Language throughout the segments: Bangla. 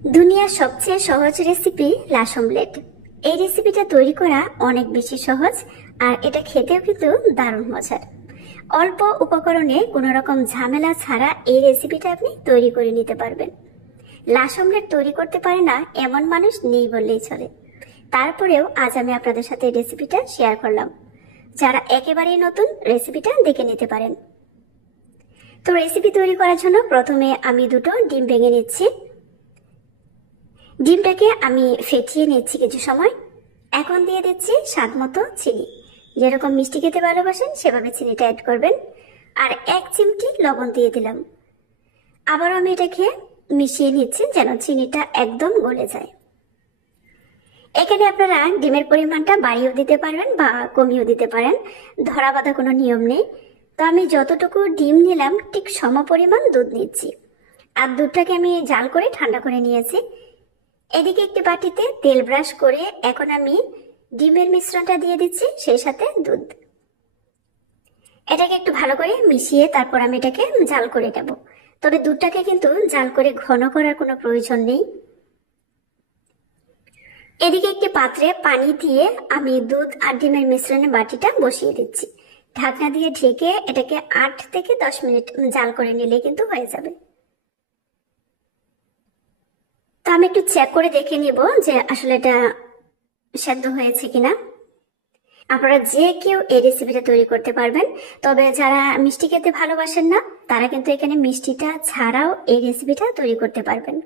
দুনিয়ার সবচেয়ে সহজ রেসিপি লাশ অমলেট। এই রেসিপিটা তৈরি করা অনেক বেশি সহজ, আর এটা খেতেও কিন্তু দারুণ মজার। অল্প উপকরণে কোনো রকম ঝামেলা ছাড়া এই রেসিপিটা আপনি তৈরি করে নিতে পারবেন। লাশ অমলেট তৈরি করতে পারে না এমন মানুষ নেই বললেই চলে। তারপরেও আজ আমি আপনাদের সাথে এই রেসিপিটা শেয়ার করলাম। যারা একেবারেই নতুন, রেসিপিটা দেখে নিতে পারেন। তো রেসিপি তৈরি করার জন্য প্রথমে আমি দুটো ডিম ভেঙে নিচ্ছি। ডিমটাকে আমি ফেটিয়ে নিচ্ছি কিছু সময়। এখন দিয়ে দিচ্ছি স্বাদ মতো চিনি। যেরকম মিষ্টি খেতে ভালোবাসেন সেভাবে চিনিটা অ্যাড করবেন। আর 1 চিমটি লবণ দিয়ে দিলাম। আবার আমি এটাকে মিশিয়ে নিচ্ছি যেন চিনিটা একদম গলে যায়। এখানে আপনারা ডিমের পরিমাণটা বাড়িয়েও দিতে পারবেন বা কমিয়েও দিতে পারেন, ধরা বাঁধা কোনো নিয়ম নেই। তো আমি যতটুকু ডিম নিলাম ঠিক সম পরিমাণ দুধ নিচ্ছি। আর দুধটাকে আমি জাল করে ঠান্ডা করে নিয়েছি। এদিকে একটি বাটিতে তেল ব্রাশ করে এখন আমি ডিমের মিশ্রণটা দিয়ে দিচ্ছি, সেই সাথে দুধ। এটাকে একটু ভালো করে মিশিয়ে তারপর আমি এটাকে জাল করে নেব। তবে দুধটাকে কিন্তু জাল করে ঘন করার কোনো প্রয়োজন নেই। এদিকে একটি পাত্রে পানি দিয়ে আমি দুধ আর ডিমের মিশ্রণের বাটিটা বসিয়ে দিচ্ছি। ঢাকনা দিয়ে ঢেকে এটাকে 8 থেকে 10 মিনিট জাল করে নিলে কিন্তু হয়ে যাবে। তো আমি একটু চেক করে দেখে নিব যে আসলে এটা সেদ্ধ হয়েছে কিনা। আপনারা যে কেউ এই রেসিপিটা তৈরি করতে পারবেন, তবে যারা মিষ্টি খেতে ভালোবাসেন না তারা কিন্তু এখানে মিষ্টিটা ছাড়াও এই রেসিপিটা তৈরি করতে পারবেন।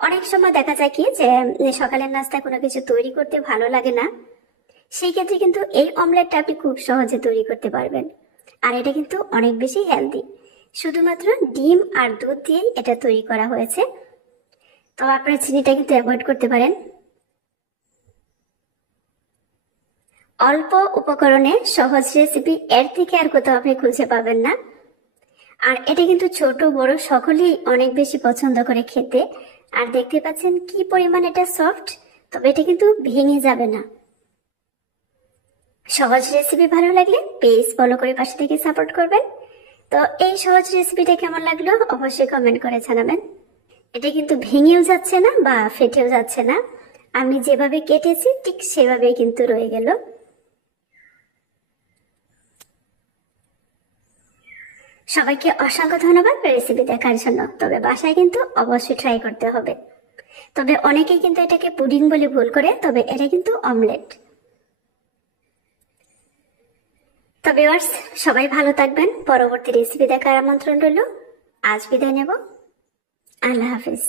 অনেক সময় দেখা যায় কি যে সকালের নাস্তায় কোনো কিছু তৈরি করতে ভালো লাগে না, সেই ক্ষেত্রে কিন্তু এই অমলেটটা আপনি খুব সহজে তৈরি করতে পারবেন। আর এটা কিন্তু অনেক বেশি হেলদি, শুধুমাত্র ডিম আর দুধ দিয়েই এটা তৈরি করা হয়েছে। তো আপনারা চিনিটা কিন্তু অ্যাভয়েড করতে পারেন। অল্প উপকরণে সহজ রেসিপি, এর থেকে আর কোথাও আপনি খুঁজে পাবেন না। আর এটা কিন্তু ছোট বড় সকলেই অনেক বেশি পছন্দ করে খেতে। আর দেখতে পাচ্ছেন কি পরিমাণ এটা সফট, তবে এটা কিন্তু ভেঙে যাবে না। সহজ রেসিপি ভালো লাগলে পেজ ফলো করে পাশে থেকে সাপোর্ট করবেন। তো এই সহজ রেসিপিটা কেমন লাগলো অবশ্যই কমেন্ট করে জানাবেন। এটা কিন্তু ভেঙেও যাচ্ছে না বা ফেটেও যাচ্ছে না, আমি যেভাবে কেটেছি ঠিক সেভাবেই কিন্তু রয়ে গেল। সবাইকে অসংখ্য ধন্যবাদ রেসিপি দেখার জন্য। তবে বাসায় কিন্তু অবশ্যই ট্রাই করতে হবে। তবে অনেকেই কিন্তু এটাকে পুডিং বলে ভুল করে, তবে এটা কিন্তু অমলেট। তবে ভিউয়ার্স, সবাই ভালো থাকবেন। পরবর্তী রেসিপি দেখার আমন্ত্রণ রইল। আজ বিদায় নেব। আল্লাহ হাফিজ।